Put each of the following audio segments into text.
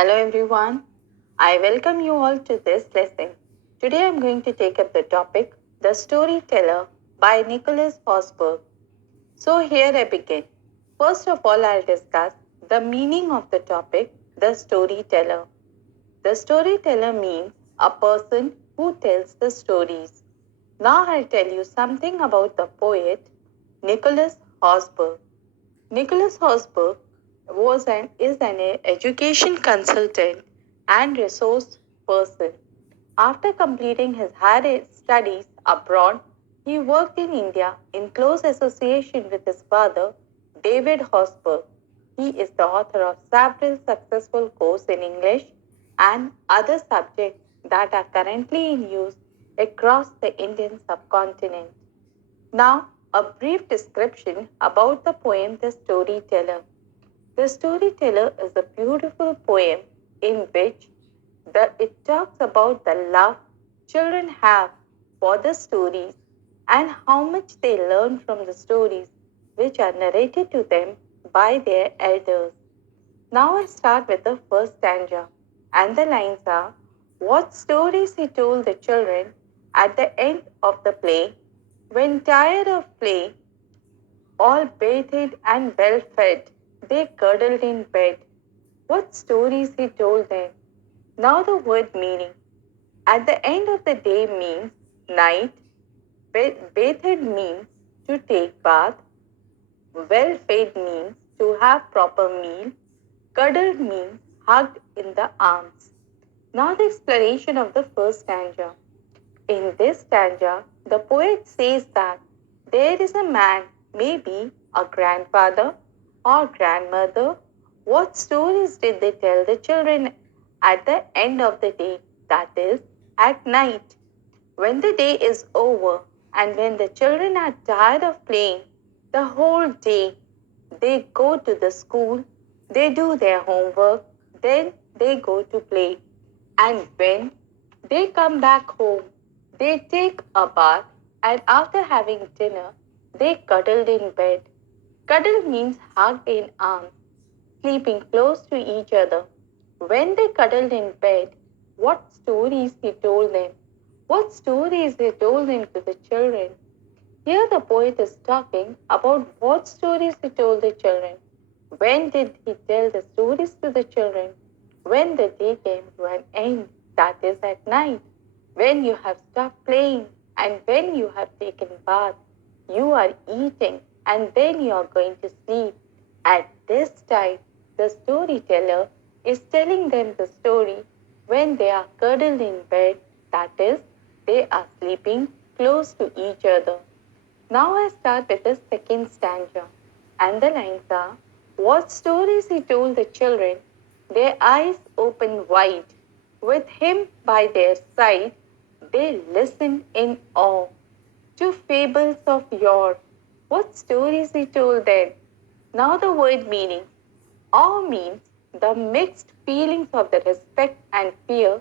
Hello everyone. I welcome you all to this lesson. Today I am going to take up the topic The Storyteller by Nicholas Fosberg. So here I begin. First of all, I'll discuss the meaning of the topic The Storyteller. The storyteller means a person who tells the stories. Now I'll tell you something about the poet Nicholas Fosberg. Nicholas Hosberg is an education consultant and resource person. After completing his higher studies abroad, he worked in India in close association with his father, David Hosberg. He is the author of several successful courses in English and other subjects that are currently in use across the Indian subcontinent. Now, a brief description about the poem The Storyteller. The Storyteller is a beautiful poem in which it talks about the love children have for the stories and how much they learn from the stories which are narrated to them by their elders. Now I start with the first stanza, and the lines are what stories he told the children at the end of the play, when tired of play, all bathed and well fed, they cuddled in bed. What stories he told them. Now the word meaning. At the end of the day means night, bathed means to take bath, well fed means to have proper meal, cuddled means hugged in the arms. Now the explanation of the first stanza. In this stanza, the poet says that there is a man, maybe a grandfather or grandmother. What stories did they tell the children at the end of the day? That is, at night. When the day is over and when the children are tired of playing the whole day, they go to the school, they do their homework, then they go to play. And when they come back home, they take a bath, and after having dinner, they cuddled in bed. Cuddle means hugged in arms, sleeping close to each other. When they cuddled in bed, what stories he told them? What stories he told them to the children? Here the poet is talking about what stories he told the children. When did he tell the stories to the children? When the day came to an end, that is at night, when you have stopped playing and when you have taken bath, you are eating and then you are going to sleep. At this time, the storyteller is telling them the story when they are cuddled in bed, that is, they are sleeping close to each other. Now I start with the second stanza, and the lines are what stories he told the children, their eyes open wide. With him by their side, they listened in awe to fables of yore. What stories he told them? Now the word meaning. Awe means the mixed feelings of the respect and fear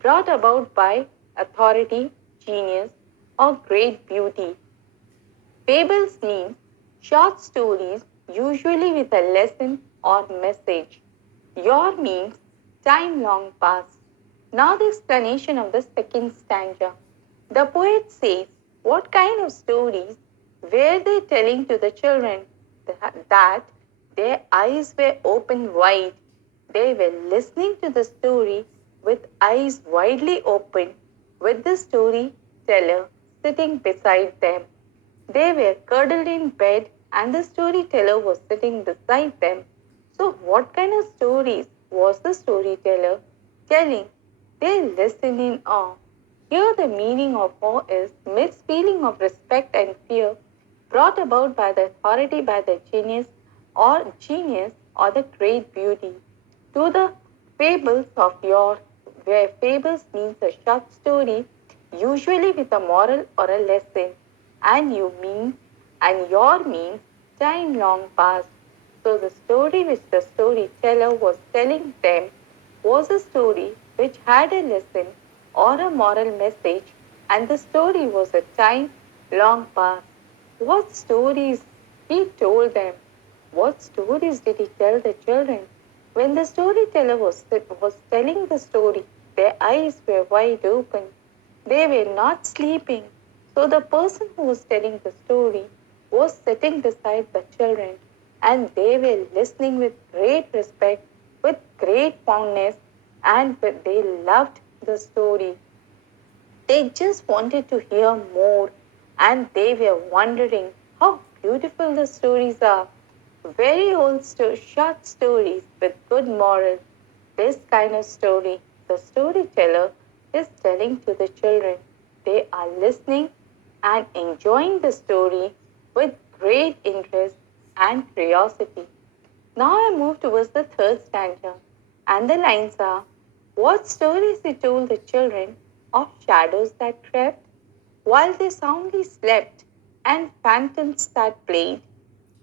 brought about by authority, genius, or great beauty. Fables mean short stories, usually with a lesson or message. Your means time long past. Now the explanation of the second stanza. The poet says, what kind of stories were they telling to the children? That their eyes were open wide. They were listening to the story with eyes widely open, with the storyteller sitting beside them. They were cuddled in bed and the storyteller was sitting beside them. So, what kind of stories was the storyteller telling? They listened in awe. Here, the meaning of awe is mixed feeling of respect and fear brought about by the authority by the genius or the great beauty. To the fables of yore, where fables means a short story, usually with a moral or a lesson, and you mean and your means time long past. So the story which the storyteller was telling them was a story which had a lesson or a moral message, and the story was a time long past. What stories he told them? What stories did he tell the children? When the storyteller was telling the story, their eyes were wide open. They were not sleeping. So the person who was telling the story was sitting beside the children, and they were listening with great respect, with great fondness, and they loved the story. They just wanted to hear more, and they were wondering how beautiful the stories are. Very old short stories with good morals. This kind of story, the storyteller is telling to the children. They are listening and enjoying the story with great interest and curiosity. Now I move towards the third stanza, and the lines are: what stories he told the children of shadows that crept while they soundly slept, and phantoms that played.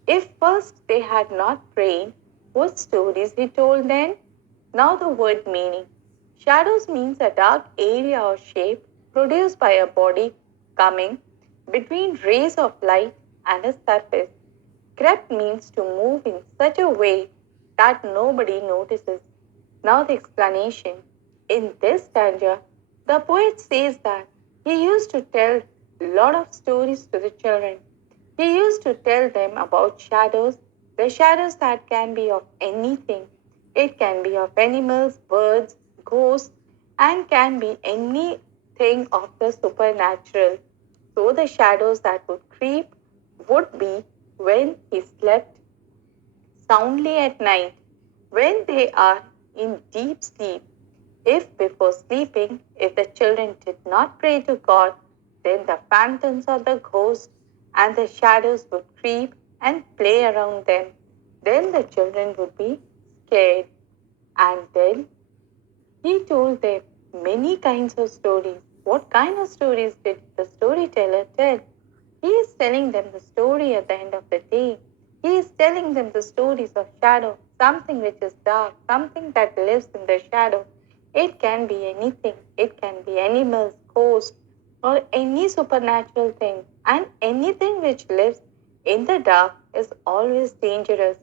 If first they had not prayed, what stories he told then? Now the word meaning. Shadows means a dark area or shape produced by a body coming between rays of light and a surface. Crept means to move in such a way that nobody notices. Now the explanation. In this stanza, the poet says that he used to tell a lot of stories to the children. He used to tell them about shadows, the shadows that can be of anything. It can be of animals, birds, ghosts, and can be anything of the supernatural. So the shadows that would creep would be when he slept soundly at night, when they are in deep sleep. If before sleeping, if the children did not pray to God, then the phantoms or the ghosts and the shadows would creep and play around them. Then the children would be scared. And then he told them many kinds of stories. What kind of stories did the storyteller tell? He is telling them the story at the end of the day. He is telling them the stories of shadow, something which is dark, something that lives in the shadow. It can be anything. It can be animals, ghosts, or any supernatural thing. And anything which lives in the dark is always dangerous.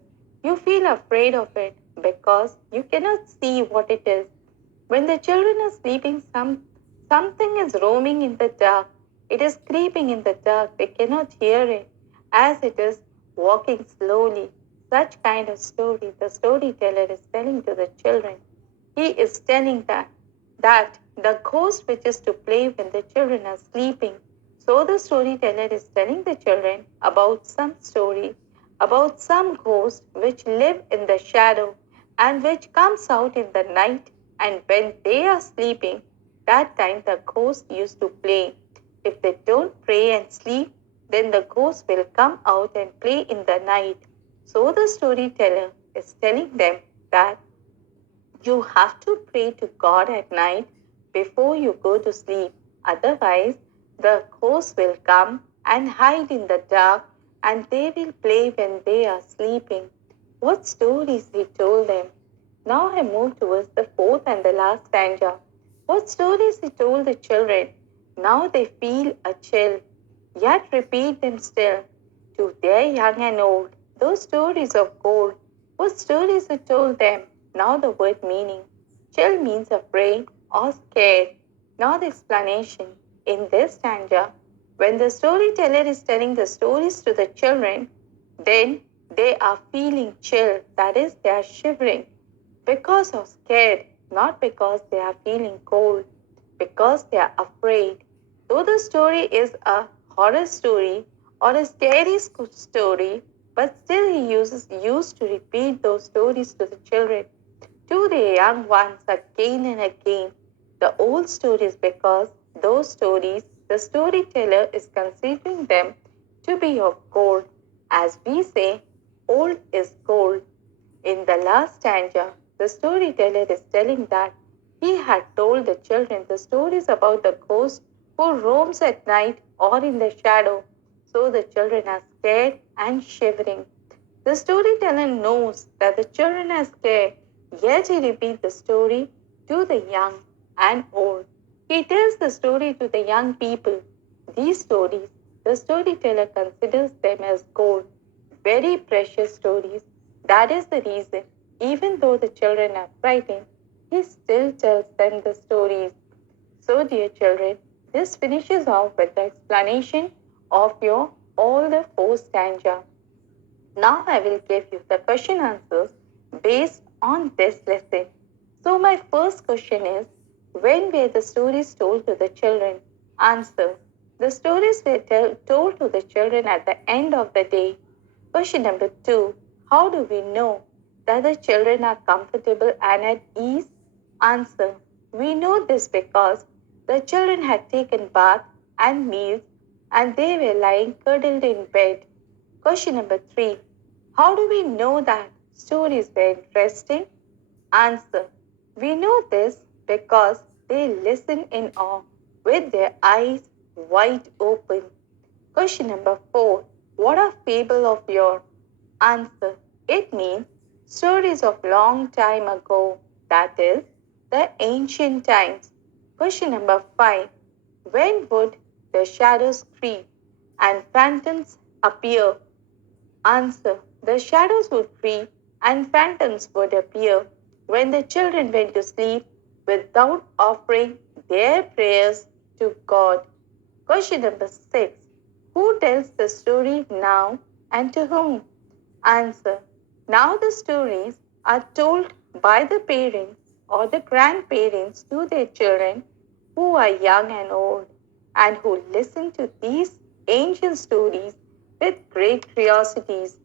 You feel afraid of it because you cannot see what it is. When the children are sleeping, something is roaming in the dark. It is creeping in the dark. They cannot hear it as it is walking slowly. Such kind of story the storyteller is telling to the children. He is telling that the ghost which is to play when the children are sleeping. So the storyteller is telling the children about some story, about some ghost which live in the shadow and which comes out in the night, and when they are sleeping, that time the ghost used to play. If they don't pray and sleep, then the ghost will come out and play in the night. So the storyteller is telling them that you have to pray to God at night before you go to sleep. Otherwise, the ghosts will come and hide in the dark, and they will play when they are sleeping. What stories he told them. Now I move towards the fourth and the last stanza. What stories he told the children. Now they feel a chill, yet repeat them still to their young and old. Those stories of gold. What stories he told them. Now the word meaning. Chill means afraid or scared. Now the explanation. In this stanza, when the storyteller is telling the stories to the children, then they are feeling chill, that is, they are shivering because of scared, not because they are feeling cold, because they are afraid. Though the story is a horror story or a scary story, but still he used to repeat those stories to the children, to the young ones again and again. The old stories, because those stories, the storyteller is considering them to be of gold. As we say, old is gold. In the last stanza, the storyteller is telling that he had told the children the stories about the ghost who roams at night or in the shadow. So the children are scared and shivering. The storyteller knows that the children are scared, yet he repeats the story to the young and old. He tells the story to the young people. These stories, the storyteller considers them as gold, very precious stories. That is the reason Even though the children are frightened, he still tells them the stories. So, dear children, this finishes off with the explanation of your all the four stanza. Now I will give you the question answers based on this lesson. So my first question is, when were the stories told to the children? Answer. The stories were told to the children at the end of the day. Question number 2. How do we know that the children are comfortable and at ease? Answer. We know this because the children had taken bath and meals and they were lying cuddled in bed. Question number 3. How do we know that stories were interesting? Answer. We know this because they listen in awe with their eyes wide open. Question number 4. What are fable of yore? Answer. It means stories of long time ago, that is, the ancient times. Question number 5. When would the shadows creep and phantoms appear? Answer. The shadows would creep and phantoms would appear when the children went to sleep without offering their prayers to God. Question number 6. Who tells the story now and to whom? Answer. Now the stories are told by the parents or the grandparents to their children who are young and old and who listen to these ancient stories with great curiosities.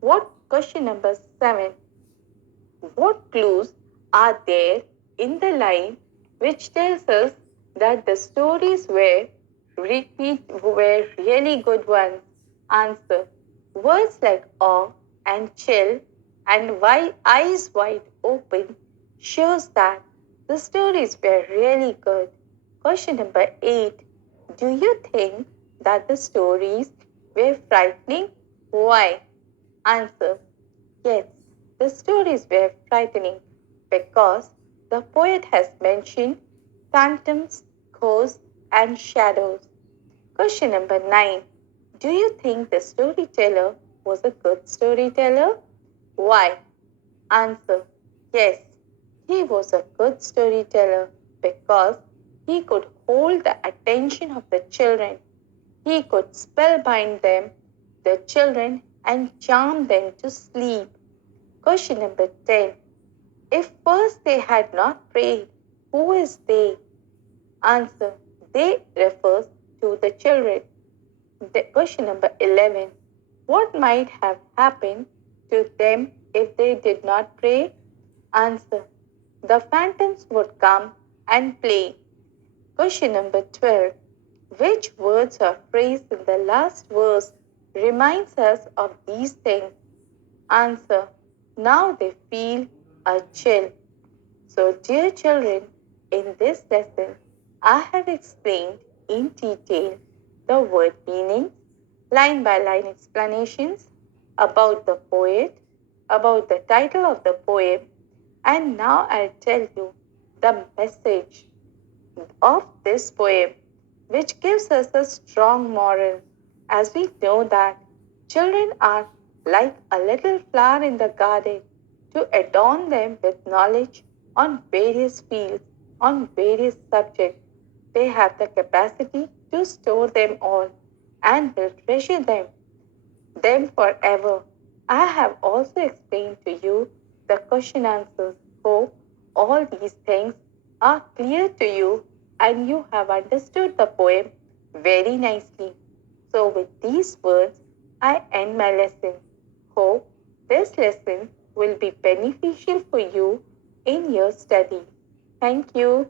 What question number 7? What clues are there in the line which tells us that the stories were really good ones? Answer. Words like awe and chill and eyes wide open shows that the stories were really good. Question number 8. Do you think that the stories were frightening? Why? Answer. Yes, the stories were frightening because the poet has mentioned phantoms, ghosts, and shadows. Question number 9. Do you think the storyteller was a good storyteller? Why? Answer. Yes, he was a good storyteller because he could hold the attention of the children. He could spellbind them, the children, and charm them to sleep. Question number 10. If first they had not prayed, who is they? Answer. They refers to the children. Question number 11. What might have happened to them if they did not pray? Answer. The phantoms would come and play. Question number 12. Which words or phrase in the last verse reminds us of these things? Answer. Now they feel a chill. So, dear children, in this lesson, I have explained in detail the word meanings, line by line explanations about the poet, about the title of the poem, and now I'll tell you the message of this poem, which gives us a strong moral, as we know that children are like a little flower in the garden to adorn them with knowledge on various fields, on various subjects. They have the capacity to store them all and will treasure them forever. I have also explained to you the question answers. Hope all these things are clear to you and you have understood the poem very nicely. So, with these words, I end my lesson. Hope this lesson will be beneficial for you in your study. Thank you.